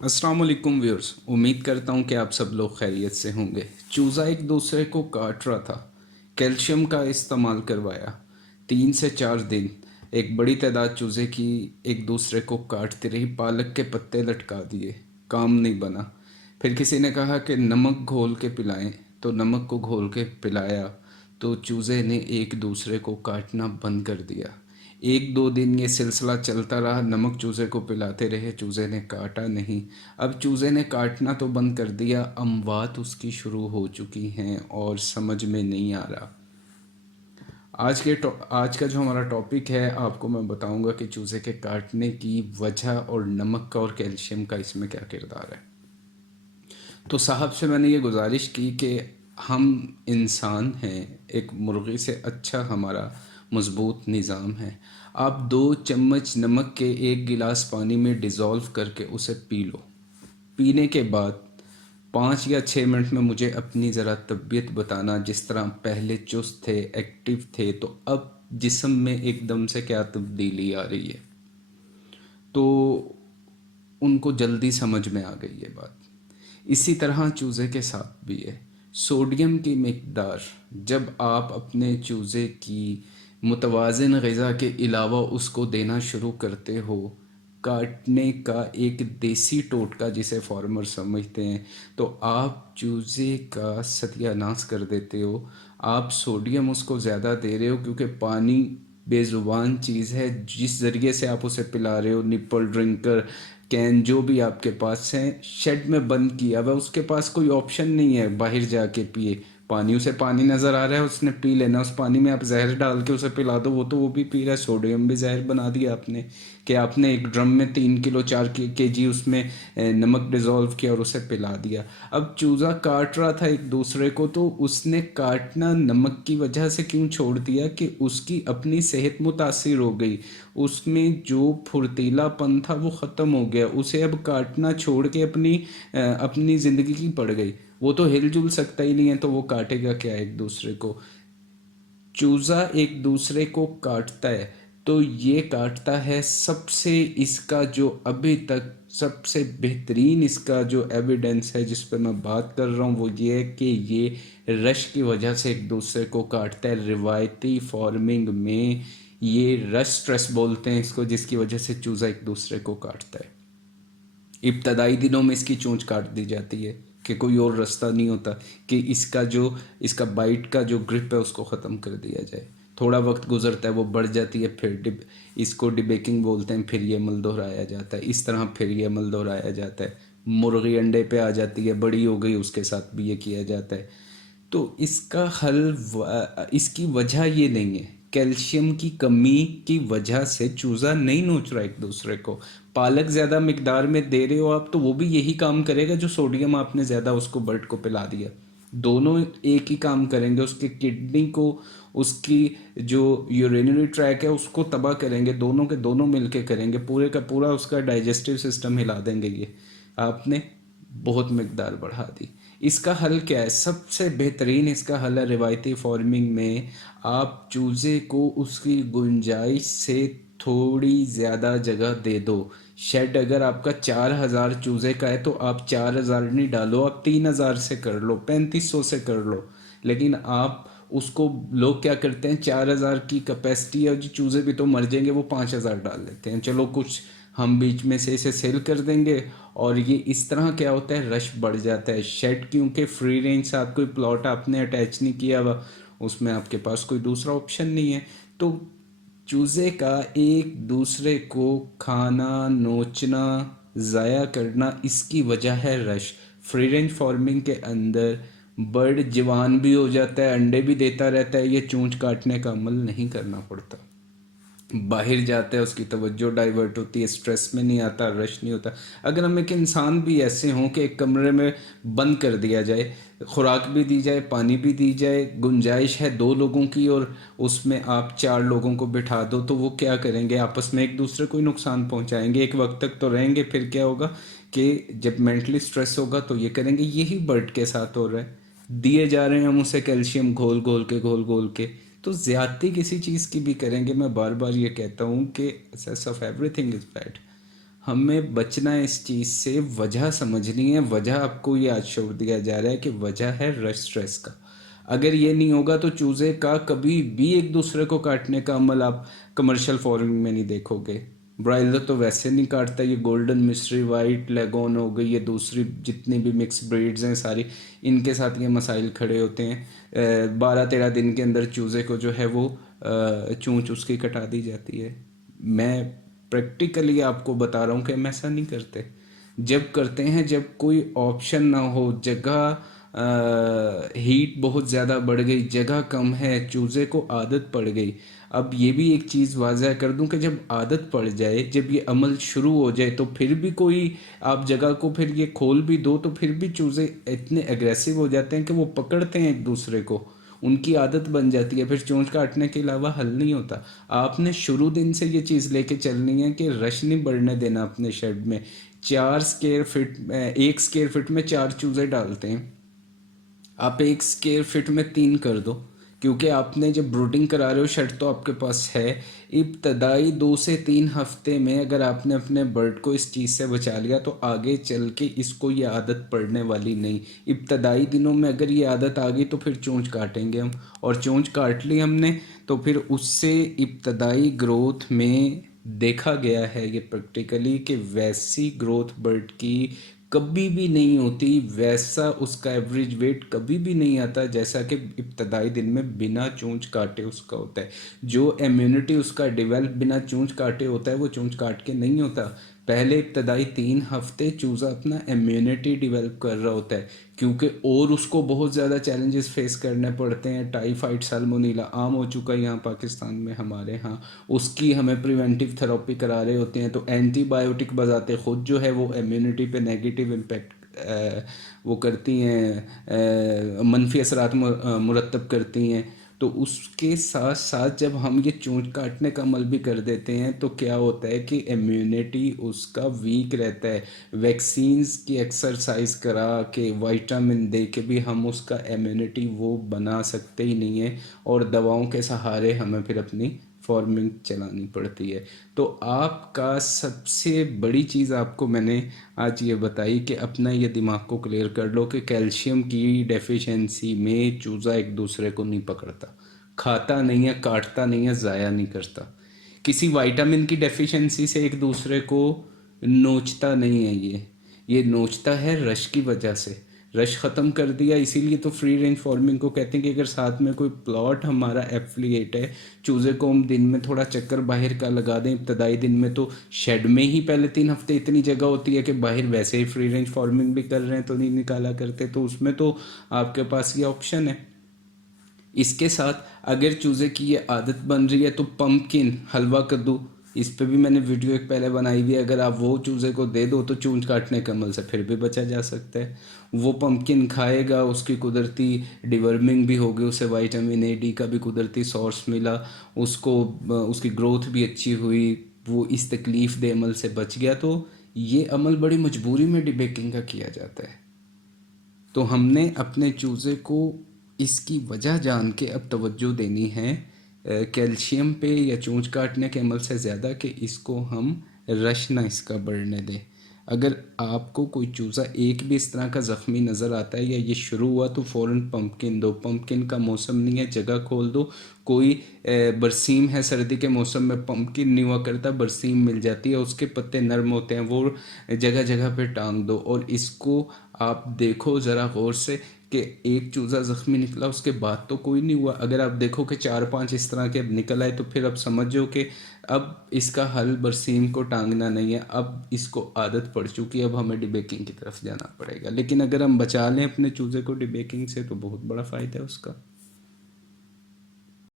अस्सलाम वालेकुम व्यूअर्स। उम्मीद करता हूँ कि आप सब लोग खैरियत से होंगे। चूज़ा एक दूसरे को काट रहा था। कैल्शियम का इस्तेमाल करवाया। 3 से 4 दिन एक बड़ी तादाद चूज़े की एक दूसरे को काटती रही। पालक के पत्ते लटका दिए, काम नहीं बना। फिर किसी ने कहा कि नमक घोल के पिलाएं, तो नमक को घोल के पिलाया तो चूज़े ने एक दूसरे को काटना बंद कर दिया। 1-2 दिन ये सिलसिला चलता रहा। नमक चूज़े को पिलाते रहे, चूज़े ने काटा नहीं। अब चूज़े ने काटना तो बंद कर दिया, अमवात उसकी शुरू हो चुकी हैं और समझ में नहीं आ रहा। आज का जो हमारा टॉपिक है, आपको मैं बताऊंगा कि चूज़े के काटने की वजह और नमक का और कैल्शियम का इसमें क्या किरदार है। तो साहब से मैंने ये गुजारिश की कि हम इंसान हैं, एक मुर्गी से अच्छा हमारा मज़बूत निज़ाम है। आप 2 चम्मच नमक के 1 गिलास पानी में डिज़ोल्व करके उसे पी लो। पीने के बाद 5 या 6 मिनट में मुझे अपनी ज़रा तबीयत बताना। जिस तरह पहले चुस्त थे, एक्टिव थे, तो अब जिस्म में एकदम से क्या तब्दीली आ रही है। तो उनको जल्दी समझ में आ गई ये बात। इसी तरह चूज़े के साथ भी है। सोडियम की मिकदार जब आप अपने चूज़े की मुतवाज़िन ग़िज़ा के अलावा उसको देना शुरू करते हो, काटने का एक देसी टोटका जिसे फार्मर समझते हैं, तो आप चूज़े का सत्यानाश कर देते हो। आप सोडियम उसको ज़्यादा दे रहे हो क्योंकि पानी बेज़ुबान चीज़ है। जिस ज़रिए से आप उसे पिला रहे हो, निप्पल, ड्रिंकर, कैन, जो भी आपके पास है, शेड में बंद किया हुआ, उसके पास कोई ऑप्शन नहीं है बाहर जाके पिए। पानी, उसे पानी नज़र आ रहा है, उसने पी लेना। उस पानी में आप जहर डाल के उसे पिला दो, वो तो वो भी पी रहा है। सोडियम भी जहर बना दिया आपने कि आपने एक ड्रम में 3 किलो 4 केजी उसमें नमक डिज़ोल्व किया और उसे पिला दिया। अब चूज़ा काट रहा था एक दूसरे को, तो उसने काटना नमक की वजह से क्यों छोड़ दिया कि उसकी अपनी सेहत मुतासिर हो गई। उसमें जो फुर्तीलापन था वो ख़त्म हो गया। उसे अब काटना छोड़ के अपनी ज़िंदगी की पड़ गई। वो तो हिल जुल सकता ही नहीं है, तो वो काटेगा क्या एक दूसरे को। चूज़ा एक दूसरे को काटता है तो ये काटता है सबसे, इसका जो अभी तक सबसे बेहतरीन इसका जो एविडेंस है जिस पर मैं बात कर रहा हूँ, वो ये है कि ये रश की वजह से एक दूसरे को काटता है। रिवायती फार्मिंग में ये रश स्ट्रेस बोलते हैं इसको, जिसकी वजह से चूज़ा एक दूसरे को काटता है। इब्तदाई दिनों में इसकी चोंच काट दी जाती है कि कोई और रास्ता नहीं होता कि इसका बाइट का जो ग्रिप है उसको ख़त्म कर दिया जाए। थोड़ा वक्त गुजरता है, वो बढ़ जाती है, फिर इसको डिबेकिंग बोलते हैं, फिर ये अमल दोहराया जाता है। इस तरह फिर ये अमल दोहराया जाता है। मुर्गी अंडे पे आ जाती है, बड़ी हो गई, उसके साथ भी ये किया जाता है। तो इसका इसकी वजह ये नहीं है। कैल्शियम की कमी की वजह से चूज़ा नहीं नोच रहा एक दूसरे को। पालक ज़्यादा मिकदार में दे रहे हो आप, तो वो भी यही काम करेगा जो सोडियम आपने ज़्यादा उसको बर्ड को पिला दिया। दोनों एक ही काम करेंगे। उसके किडनी को, उसकी जो यूरिनरी ट्रैक है उसको तबाह करेंगे। दोनों के दोनों मिलके करेंगे। पूरे का पूरा उसका डाइजेस्टिव सिस्टम हिला देंगे। ये आपने बहुत मिकदार बढ़ा दी। इसका हल क्या है? सबसे बेहतरीन इसका हल है, रिवायती फार्मिंग में आप चूज़े को उसकी गुंजाइश से थोड़ी ज़्यादा जगह दे दो। शेड अगर आपका 4,000 चूज़े का है तो आप 4,000 नहीं डालो, आप 3,000 से कर लो, 3,500 से कर लो। लेकिन आप उसको, लोग क्या करते हैं, 4,000 की कैपेसिटी है जी, चूज़े भी तो मर जाएंगे, वो 5,000 डाल देते हैं। चलो कुछ हम बीच में से इसे सेल कर देंगे। और ये इस तरह क्या होता है, रश बढ़ जाता है। शेड क्योंकि फ्री रेंज साथ कोई प्लॉट आपने अटैच नहीं किया हुआ, उसमें आपके पास कोई दूसरा ऑप्शन नहीं है। तो चूज़े का एक दूसरे को खाना, नोचना, ज़ाया करना, इसकी वजह है रश। फ्री रेंज फार्मिंग के अंदर बर्ड जवान भी हो जाता है, अंडे भी देता रहता है, ये चोंच काटने का अमल नहीं करना पड़ता। बाहर जाता है, उसकी तवज्जो डाइवर्ट होती है, स्ट्रेस में नहीं आता, रश नहीं होता। अगर हम एक इंसान भी ऐसे हों कि एक कमरे में बंद कर दिया जाए, खुराक भी दी जाए, पानी भी दी जाए, गुंजाइश है 2 लोगों की, और उसमें आप 4 लोगों को बिठा दो, तो वो क्या करेंगे? आपस में एक दूसरे को ही नुकसान पहुंचाएंगे। एक वक्त तक तो रहेंगे, फिर क्या होगा कि जब मेंटली स्ट्रेस होगा तो ये करेंगे। यही बर्ड के साथ हो रहा है। दिए जा रहे हैं हम उसे कैल्शियम घोल घोल के, घोल घोल के। तो ज़्यादती किसी चीज़ की भी करेंगे, मैं बार बार ये कहता हूँ कि sense of everything is bad. ہمیں بچنا ہے اس چیز سے، وجہ سمجھنی ہے. وجہ آپ کو یہ آج شعور دیا جا رہا ہے کہ وجہ ہے رش اسٹریس کا. اگر یہ نہیں ہوگا تو چوزے کا کبھی بھی ایک دوسرے کو کاٹنے کا عمل آپ کمرشل فارمنگ میں نہیں دیکھو گے. برائلر تو ویسے نہیں کاٹتا. یہ گولڈن مسٹری، وائٹ لیگون ہو گئی، یہ دوسری جتنی بھی مکس بریڈز ہیں ساری، ان کے ساتھ یہ مسائل کھڑے ہوتے ہیں. 12-13 دن کے اندر چوزے کو جو ہے وہ چونچ اس کی کٹا دی جاتی ہے. میں پریکٹیکلی آپ کو بتا رہا ہوں کہ ہم ایسا نہیں کرتے. جب کرتے ہیں جب کوئی آپشن نہ ہو، جگہ ہیٹ بہت زیادہ بڑھ گئی، جگہ کم ہے، چوزے کو عادت پڑ گئی. اب یہ بھی ایک چیز واضح کر دوں کہ جب عادت پڑ جائے، جب یہ عمل شروع ہو جائے، تو پھر بھی کوئی آپ جگہ کو پھر یہ کھول بھی دو تو پھر بھی چوزے اتنے اگریسو ہو جاتے ہیں کہ وہ پکڑتے ہیں ایک دوسرے کو. ان کی عادت بن جاتی ہے، پھر چونچ کاٹنے کے علاوہ حل نہیں ہوتا. آپ نے شروع دن سے یہ چیز لے کے چلنی ہے کہ رش نہیں بڑھنے دینا اپنے شیڈ میں. 4 اسکوائر فٹ، 1 اسکوائر فٹ میں 4 چوزے ڈالتے ہیں، آپ 1 اسکوائر فٹ میں 3 کر دو. کیونکہ آپ نے جب بروڈنگ کرا رہے ہو، شیڈ تو آپ کے پاس ہے. ابتدائی 2 سے 3 ہفتے میں اگر آپ نے اپنے برڈ کو اس چیز سے بچا لیا تو آگے چل کے اس کو یہ عادت پڑنے والی نہیں. ابتدائی دنوں میں اگر یہ عادت آ گئی تو پھر چونچ کاٹیں گے ہم، اور چونچ کاٹ لی ہم نے تو پھر اس سے ابتدائی گروتھ میں دیکھا گیا ہے یہ پریکٹیکلی کہ ویسی گروتھ برڈ کی کبھی بھی نہیں ہوتی، ویسا اس کا ایوریج ویٹ کبھی بھی نہیں آتا جیسا کہ ابتدائی دن میں بنا چونچ کاٹے اس کا ہوتا ہے. جو امیونٹی اس کا ڈیولپ بنا چونچ کاٹے ہوتا ہے وہ چونچ کاٹ کے نہیں ہوتا. پہلے ابتدائی 3 ہفتے چوزا اپنا امیونٹی ڈیولپ کر رہا ہوتا ہے، کیونکہ اور اس کو بہت زیادہ چیلنجز فیس کرنے پڑتے ہیں. ٹائیفائڈ، سالمونیلا عام ہو چکا ہے یہاں پاکستان میں ہمارے ہاں، اس کی ہمیں پریونٹیو تھراپی کرا رہے ہوتے ہیں. تو اینٹی بایوٹک بذات خود جو ہے وہ امیونٹی پہ نیگیٹو امپیکٹ وہ کرتی ہیں، منفی اثرات مرتب کرتی ہیں. تو اس کے ساتھ ساتھ جب ہم یہ چونچ کاٹنے کا عمل بھی کر دیتے ہیں تو کیا ہوتا ہے کہ امیونٹی اس کا ویک رہتا ہے. ویکسینز کی ایکسرسائز کرا کے، وائٹامن دے کے بھی ہم اس کا امیونٹی وہ بنا سکتے ہی نہیں ہیں، اور دواؤں کے سہارے ہمیں پھر اپنی فارمنگ چلانی پڑتی ہے. تو آپ کا سب سے بڑی چیز آپ کو میں نے آج یہ بتائی کہ اپنا یہ دماغ کو کلیئر کر لو کہ کیلشیم کی ڈیفیشنسی میں چوزا ایک دوسرے کو نہیں پکڑتا، کھاتا نہیں ہے، کاٹتا نہیں ہے، ضائع نہیں کرتا. کسی وائٹامن کی ڈیفیشنسی سے ایک دوسرے کو نوچتا نہیں ہے. یہ نوچتا ہے رش کی وجہ سے. رش ختم کر دیا، اسی لیے تو فری رینج فارمنگ کو کہتے ہیں کہ اگر ساتھ میں کوئی پلاٹ ہمارا ایفلیٹ ہے، چوزے کو ہم دن میں تھوڑا چکر باہر کا لگا دیں. ابتدائی دن میں تو شیڈ میں ہی پہلے 3 ہفتے اتنی جگہ ہوتی ہے کہ باہر ویسے ہی فری رینج فارمنگ بھی کر رہے ہیں تو نہیں نکالا کرتے، تو اس میں تو آپ کے پاس یہ آپشن ہے. اس کے ساتھ اگر چوزے کی یہ عادت بن رہی ہے تو پمپکن، حلوہ کدو، اس پہ بھی میں نے ویڈیو ایک پہلے بنائی ہوئی ہے. اگر آپ وہ چوزے کو دے دو تو چونچ کاٹنے کے عمل سے پھر بھی بچا جا سکتا ہے. وہ پمپکن کھائے گا، اس کی قدرتی ڈیورمنگ بھی ہوگی، اسے وائٹامن اے ڈی کا بھی قدرتی سورس ملا، اس کو اس کی گروتھ بھی اچھی ہوئی، وہ اس تکلیف دہ عمل سے بچ گیا. تو یہ عمل بڑی مجبوری میں ڈی بیکنگ کا کیا جاتا ہے. تو ہم نے اپنے چوزے کو اس کی وجہ جان کے اب توجہ دینی ہے کیلشیم پہ یا چونچ کاٹنے کے عمل سے زیادہ، کہ اس کو ہم رش نہ اس کا بڑھنے دیں. اگر آپ کو کوئی چوزا ایک بھی اس طرح کا زخمی نظر آتا ہے یا یہ شروع ہوا تو فوراً پمپکن دو. پمپکن کا موسم نہیں ہے، جگہ کھول دو. کوئی برسیم ہے، سردی کے موسم میں پمپکن نہیں ہوا کرتا، برسیم مل جاتی ہے، اس کے پتے نرم ہوتے ہیں، وہ جگہ جگہ پہ ٹانگ دو. اور اس کو آپ دیکھو ذرا غور سے کہ ایک چوزا زخمی نکلا اس کے بعد تو کوئی نہیں ہوا. اگر آپ دیکھو کہ 4-5 اس طرح کے اب نکل آئے تو پھر اب سمجھو کہ اب اس کا حل برسیم کو ٹانگنا نہیں ہے، اب اس کو عادت پڑ چکی ہے، اب ہمیں ڈی بیکنگ کی طرف جانا پڑے گا. لیکن اگر ہم بچا لیں اپنے چوزے کو ڈی بیکنگ سے تو بہت بڑا فائدہ ہے اس کا.